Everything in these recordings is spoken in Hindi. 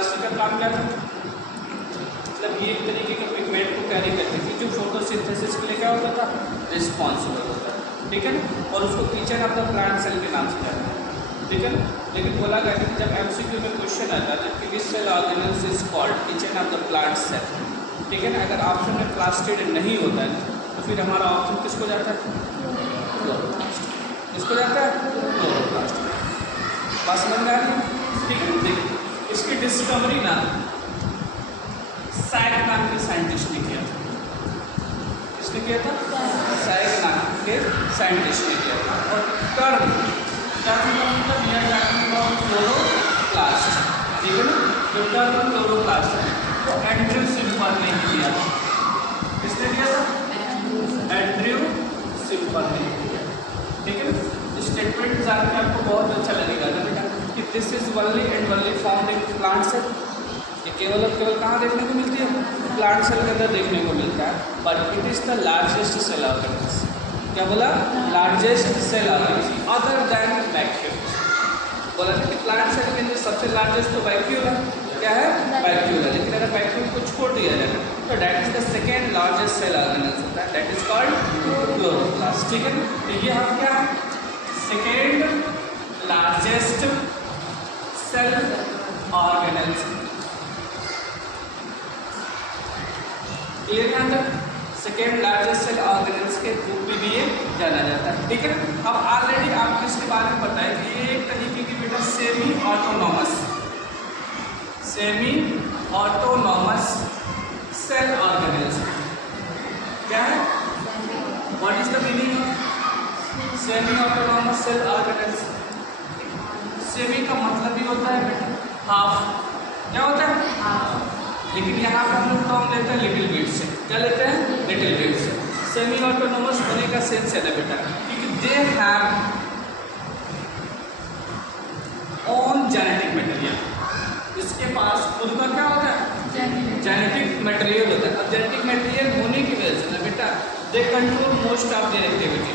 क्लोरोप्लास्ट का काम क्या था, मतलब ये एक तरीके के पिगमेंट को कैरी करती थी जो फोटोसिंथेसिस के लिए क्या होता था, रिस्पॉन्सिबल होता था, ठीक है ना। और उसको kitchen of the plant cell के नाम से जाना है, ठीक है ना। लेकिन बोला गया कि जब एमसीक्यू में क्वेश्चन आता है कि which cell organelles is called kitchen of the plant cell, ठीक है ना। अगर ऑप्शन में प्लास्टिड नहीं होता है तो फिर हमारा ऑप्शन किसको जाता है, क्लोरोप्लास्ट, किसको जाता है, क्लोरोप्लास्ट। बात समझ में आ रही है, ठीक है। देखिए इसकी डिस्कवरी ना सैग नाम के साइंटिस्ट ने किया था, किसने किया था, सैग नाम के साइंटिस्ट ने किया था। और टर्म मतलब यह क्लोरोप्लास्ट, ठीक है ना। जो टर्म क्लोरोप्लास्ट है वो एंड्रयू सिम्पल ने किया था, किसने किया था, एंड्रयू सिम्पल ने किया, ठीक है ना। स्टेटमेंट जान के आपको बहुत अच्छा लगेगा ना बेटा कि this is only and only found in plant cell, ये केवल और केवल कहाँ देखने को मिलती है, प्लांट सेल के अंदर देखने को मिलता है। But it is the largest cell organelles, क्या बोला, largest cell organelles other than vacuole. बोला था कि प्लांट सेल के अंदर सबसे लार्जेस्ट तो वैक्यूल है, क्या है, वैक्यूल है। लेकिन अगर वैक्यूल को छोड़ दिया जाए तो that is the second largest cell organelles होता है, दैट इज कॉल्ड क्लोरोप्लास्ट, ठीक है। तो ये हम क्या है, second largest cell organelles, clear है। सेकेंड लार्जेस्ट सेल ऑर्गेनेल्स के रूप में भी ये जाना जाता है, ठीक है। अब ऑलरेडी आपको इसके बारे में पता है कि ये एक तरीके की बेटा सेमी ऑटोनॉमस सेल ऑर्गेनेल्स क्या है, what is the meaning of semi autonomous cell organelles. Semi का मतलब ही होता है बेटा हाफ, क्या होता है, हाफ। लेकिन यहाँ पर हम लोग टर्म लेते हैं लिटिल बिट से, क्या लेते हैं, लिटिल बिट से। सेमी ऑटोनोमस होने का सेंस है ना बेटा क्योंकि they have own genetic material, इसके पास खुद का क्या होता है, जेनेटिक मटेरियल होता है। अब जेनेटिक मटेरियल होने की वजह से ना बेटा they control most of their activity,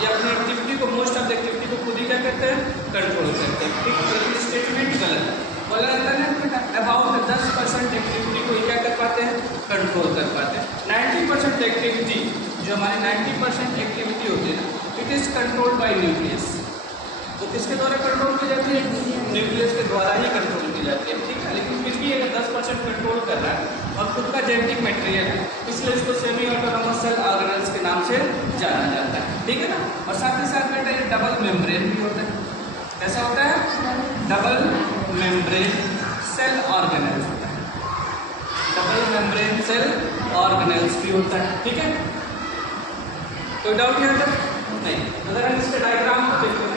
ये अपनी एक्टिविटी को, मोस्ट ऑफ द एक्टिविटी को खुद ही क्या करते हैं, कंट्रोल करते हैं, ठीक है। लेकिन स्टेटमेंट गलत है, बोला जाता है ना बेटा अबाउट 10% एक्टिविटी को क्या कर पाते हैं, कंट्रोल कर पाते हैं। 90% एक्टिविटी, जो हमारी 90% एक्टिविटी होती है ना, it is controlled by nucleus. तो किसके द्वारा कंट्रोल की जाती है, न्यूक्लियस के द्वारा ही कंट्रोल की जाती है, ठीक है। लेकिन फिर भी अगर 10% कंट्रोल कर रहा है और खुद का जेनेटिक मटेरियल है, इसलिए इसको सेमी ऑटोनोमस सेल ऑर्गेनेल्स के नाम से जाना जाता है, ठीक है ना। और साथ ही साथ बेटा ये डबल मेम्ब्रेन भी होता है, कैसा होता है, डबल मेम्ब्रेन सेल ऑर्गेनेल्स होता है, डबल मेम्ब्रेन सेल ऑर्गेनेल्स भी होता है, ठीक है। कोई डाउट यहाँ तक नहीं। अगर हम इसके डायग्राम को देखते हैं,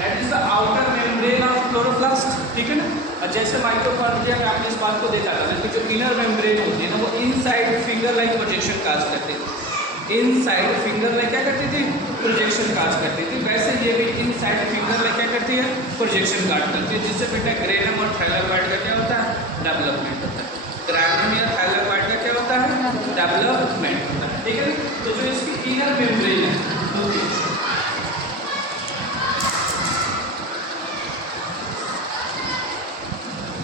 that is the outer membrane of chloroplast, ठीक है ना। और जैसे माइटोकॉन्ड्रिया में आपने इस बात को देखा था कि जो इनर मेम्ब्रेन होती है ना वो इनसाइड फिंगर लाइक प्रोजेक्शन काज करती थी, इनसाइड फिंगर लाइक क्या करती थी, प्रोजेक्शन काज करती थी। वैसे ये भी इनसाइड फिंगर लाइक क्या करती है, प्रोजेक्शन काज करती है, जिससे बेटा ग्रेनम और थाइलाकॉइड का क्या होता है, डेवलपमेंट होता है। ग्रेनम या थाइलाकॉइड का क्या होता है, डेवलपमेंट होता है, ठीक है। तो जो इसकी इनर मेम्ब्रेन है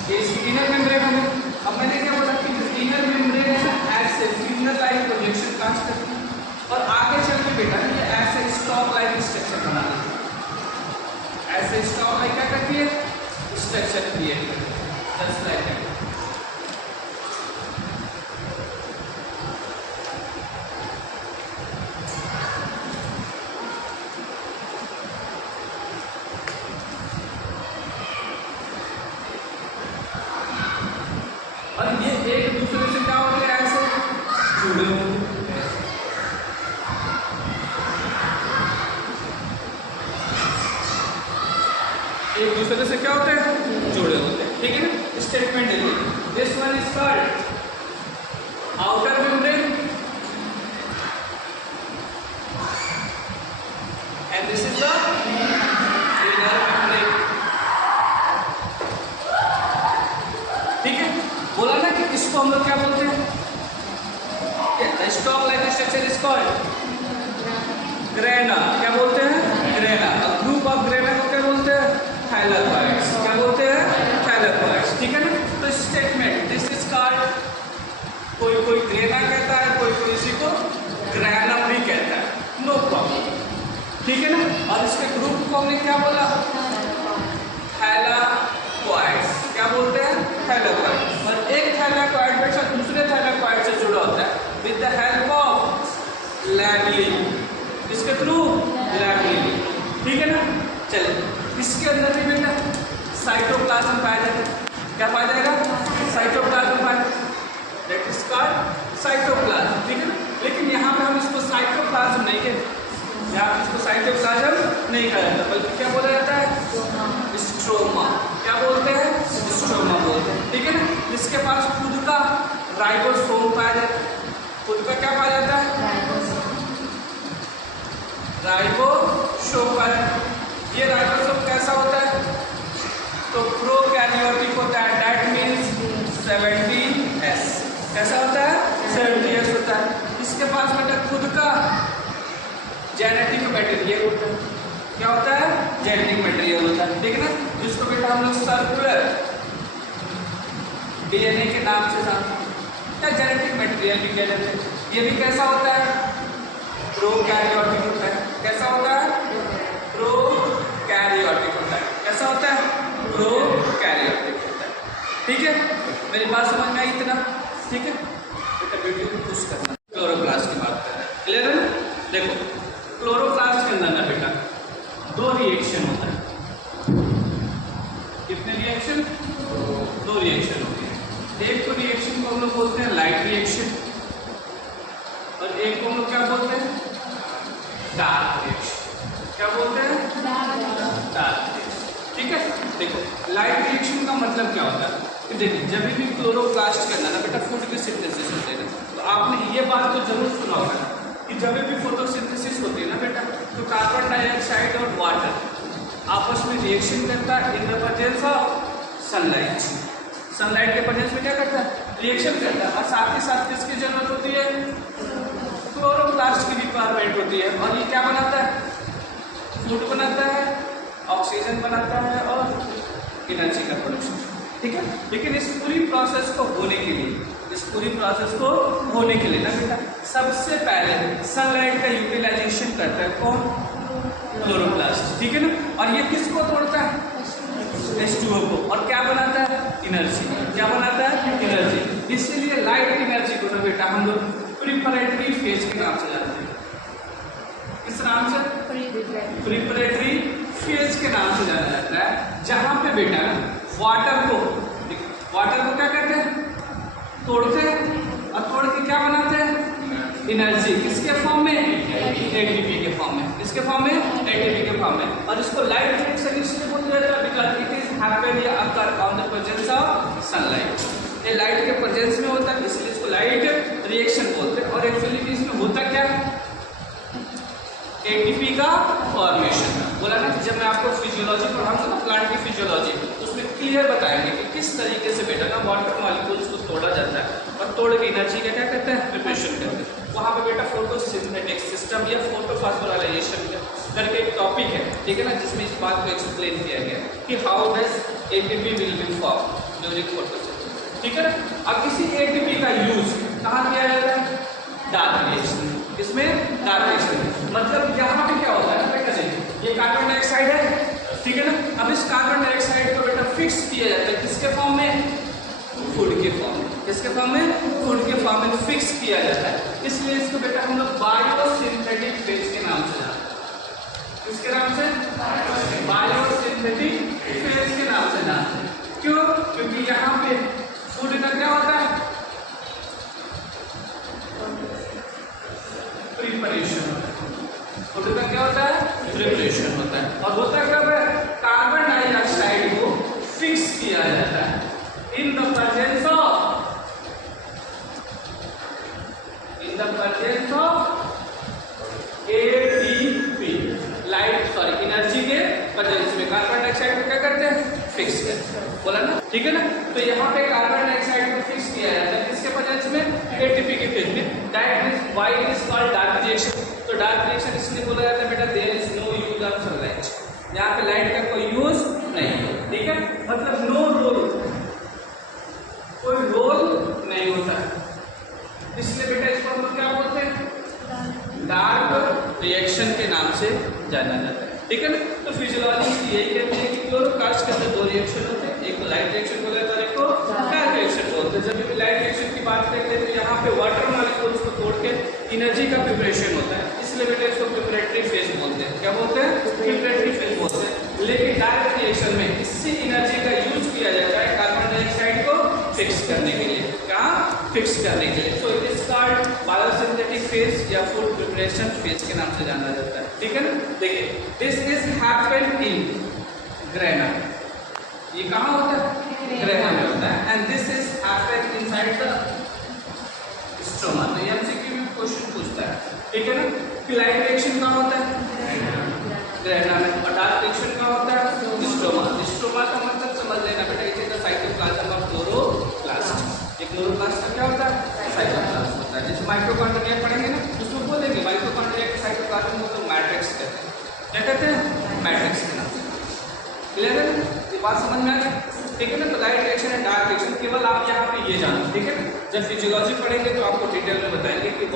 ये इसकी इनर मेम्ब्रेन है। अब मैंने क्या बोला कि इनर मेम्ब्रेन है ऐसे फिंगर लाइक प्रोजेक्शन काज करती है और आगे चल के बेटा ये ऐसे स्टॉक लाइक स्ट्रक्चर बना देती है, ऐसे स्टॉक लाइक क्या करती है, स्ट्रक्चर क्रिएट करती है, जस्ट लाइक दैट। और ये एक दूसरे से क्या होते हैं, ऐसे जुड़े होते हैं, एक दूसरे से क्या होते हैं, जुड़े होते हैं, ठीक है ना। स्टेटमेंट देखिए, this one is called outer membrane and this is the inner membrane, ठीक है। बोला ना कि इसको हम लोग क्या बोलते हैं, stock like structure is called grana, क्या बोलते हैं, ग्रेना। ग्रुप ऑफ ग्रेना को क्या और इसके ग्रुप को हमने क्या बोला? थैलाकॉइड्स। क्या बोलते हैं? थैलाकॉइड। और एक थैलाकॉइड बेटा दूसरे थैलाकॉइड से जुड़ा होता है with the help of lamellae. इसके थ्रू लैमेलिया, ठीक है ना। चलिए, इसके अंदर भी बेटा साइटोप्लाज्म पाया जाता है। क्या पाया जाएगा? साइटोप्लाज्म पाया, दैट इज कॉल्ड साइटोप्लाज्म, ठीक है ना। लेकिन यहाँ पे हम इसको साइटोप्लाज्म नहीं कहते, यहाँ पे इसको साइटोप्लाज्म नहीं कहा जाता, बल्कि क्या बोला जाता है? स्ट्रोमा। क्या बोलते हैं? स्ट्रोमा बोलते हैं, ठीक है ना। जिसके पास खुद का राइबोसोम पाया जाता है। खुद का क्या पाया जाता है? राइबोसोम पाया जाता है। ये राइबोसोम कैसा होता है? तो प्रोकैरियोटिक होता है, दैट मीन्स 70S। कैसा होता है? 70S होता है। इसके पास बेटा खुद का जेनेटिक मटेरियल होता है। क्या होता है? जेनेटिक मटेरियल होता है, ठीक है ना। जिसको बेटा हम लोग सर्कुलर DNA के नाम से जानते हैं, या जेनेटिक मटेरियल भी कह देते हैं। ये भी कैसा होता है? प्रोकैरियोटिक होता है। कैसा होता है? प्रोकैरियोटिक होता है। कैसा होता है? प्रोकैरियोटिक होता है, ठीक है। मेरी बात समझ में आई इतना? ठीक है बेटा, वीडियो को पुश करना। क्लोरोप्लास्ट की बात कर रहे हैं, क्लियर है ना। देखो, क्लोरोप्लास्ट के अंदर ना बेटा 2 रिएक्शन होता है। कितने रिएक्शन? 2 रिएक्शन होते हैं। एक तो रिएक्शन को हम लोग बोलते हैं लाइट रिएक्शन, और एक को हम लोग क्या बोलते हैं? Dark reaction. क्या बोलते हैं? डार्क रिएक्शन, ठीक है। देखो, लाइट रिएक्शन का मतलब क्या होता है कि देखिए, जब भी क्लोरोप्लास्ट के अंदर ना बेटा फूड की सिंथेसिस होते हैं, तो आपने ये बात तो जरूर सुना होगा कि जब भी फोटोसिंथेसिस होती है ना बेटा, तो कार्बन डाइऑक्साइड और वाटर आपस में रिएक्शन करता है in the presence of sunlight. Sunlight के प्रेजेंस में क्या करता है? रिएक्शन करता है। और साथ ही साथ किसकी जरूरत होती है? क्लोरोप्लास्ट की रिक्वायरमेंट होती है। और ये क्या बनाता है? फूड बनाता है, ऑक्सीजन बनाता है और एनर्जी का प्रोडक्शन, ठीक है। लेकिन इस पूरी प्रोसेस को होने के लिए ना बेटा सबसे पहले सनलाइट का यूटिलाइजेशन करता है कौन? क्लोरोप्लास्ट, ठीक है ना। और ये किसको तोड़ता है? H2O को। और क्या बनाता है? एनर्जी। क्या बनाता है? एनर्जी। इसीलिए लाइट एनर्जी को ना बेटा हम लोग प्रिपरेटरी फेज के नाम से जानते हैं। किस नाम से? प्रिपरेटरी फेज के नाम से जाना जाता है, जहां पे बेटा वाटर को क्या करते हैं? तोड़ते हैं, और तोड़ के क्या बनाते हैं? एनर्जी। किसके फॉर्म में? ATP के फॉर्म में। किसके फॉर्म में? ATP के फॉर्म में। और इसको लाइट रिएक्शन इसलिए बोलते हैं बिकॉज़ इट इज हैपन या occur on the presence of sunlight. ये लाइट के प्रेजेंस में होता है, इसलिए इसको लाइट रिएक्शन बोलते हैं। और एक्चुअली इसमें होता क्या है? ATP का फॉर्मेशन। बोला ना, जब मैं आपको फिजियोलॉजी पढ़ाऊंगा ना, प्लांट की फिजियोलॉजी, उसमें क्लियर बताएंगे कि किस तरीके से बेटा ना वाटर मॉलिक्यूल्स को तोड़ा जाता है, और तोड़ के एनर्जी का क्या करते हैं? प्रिपरेशन करते हैं। वहाँ पे बेटा फोटोसिंथेटिक सिस्टम या फोटोफॉस्फोराइलेशन करके एक टॉपिक है, ठीक है ना, जिसमें इस बात को एक्सप्लेन किया गया कि how does ATP will be form during photosynthesis, ठीक है ना। अब इसी ATP का यूज कहाँ किया जाता है? Dark reaction. इसमें डार्क रिएक्शन मतलब यहाँ पे क्या होता है ना बेटा, ये कार्बन डाइऑक्साइड है, ठीक है ना। अब इस कार्बन डाइऑक्साइड को बेटा फिक्स किया जाता है किसके फॉर्म में? फूड के फॉर्म में। किसके फॉर्म में? फूड के फॉर्म में फिक्स किया जाता है। इसलिए इसको बेटा हम लोग बायोसिंथेटिक फेज के नाम से जानते हैं। किसके नाम से? बायोसिंथेटिक फेज के नाम से जानते हैं। क्यों? क्योंकि यहाँ पे फूड का क्या होता है? प्रिपरेशन होता है। फूड का क्या होता है? प्रिपरेशन होता है। और होता कब है? कार्बन डाइऑक्साइड को फिक्स किया जाता है in the presence of ATP, energy के प्रेजेंस में कार्बन डाइऑक्साइड को क्या करते हैं? फिक्स करते हैं। बोला ना, ठीक है ना। तो यहाँ पे कार्बन डाइऑक्साइड को फिक्स किया जाता है किसके प्रेजेंस में? ATP के फेज में। That means why it is called dark reaction. तो डार्क रिएक्शन इसलिए बोला जाता है बेटा there is no use of sunlight, यहाँ पे लाइट का कोई यूज नहीं है, ठीक है। मतलब नो रोल, कोई रोल नहीं होता है, इसलिए बेटा इसको हम लोग क्या बोलते हैं? डार्क रिएक्शन के नाम से जाना जाता है। ठीक है ना। तो फिजियोलॉजी यही कहती है कि क्लोरोप्लास्ट के अंदर दो रिएक्शन होते हैं, एक लाइट रिएक्शन बोलते हैं और एक को डार्क रिएक्शन बोलते हैं। जब भी लाइट रिएक्शन की बात करते हैं तो यहाँ पे वाटर मॉलिक्यूल्स को तोड़ के एनर्जी का प्रिपरेशन होता है, इसलिए बेटा इसको प्रिपरेटरी फेज बोलते हैं। क्या बोलते हैं? प्रिपरेटरी फेज बोलते हैं। लेकिन डायरेक्ट रिएक्शन में इससे एनर्जी का यूज किया जाता है कार्बन डाइऑक्साइड को फिक्स करने के लिए। कहाँ? फिक्स करने के लिए। So it is called biosynthetic phase या फूड प्रिपरेशन फेज के नाम से जाना जाता है। ठीक है ना। देखिए, this is happened in grana, ये कहाँ होता है? ग्रेना में होता है। And this is happened inside the stoma. तो ये एमसीक्यू में क्वेश्चन पूछता है। ठीक है ना। लाइट रिएक्शन कहाँ होता है? ग्रेना में। और डार्क रिएक्शन कहाँ होता है? स्टोमा। स्टोमा का मतलब समझ लेना बेटा, it is the cytoplasm of chloroplast. एक क्लोरोप्लास्ट का क्या होता है? साइटोप्लाज्म होता है। जैसे माइटोकॉन्ड्रिया पढ़ेंगे ना, उसमें बोलेंगे माइटोकॉन्ड्रिया के साइटोप्लाज्म को तो मैट्रिक्स कहते हैं। क्या कहते हैं? मैट्रिक्स के नाम से। क्लियर है? ये बात समझ में आ गई? ठीक है ना। तो लाइट रिएक्शन है, डार्क रिएक्शन, केवल आप यहाँ पे ये जानो। ठीक है ना। जब फिजियोलॉजी पढ़ेंगे तो आपको डिटेल में बताएंगे कि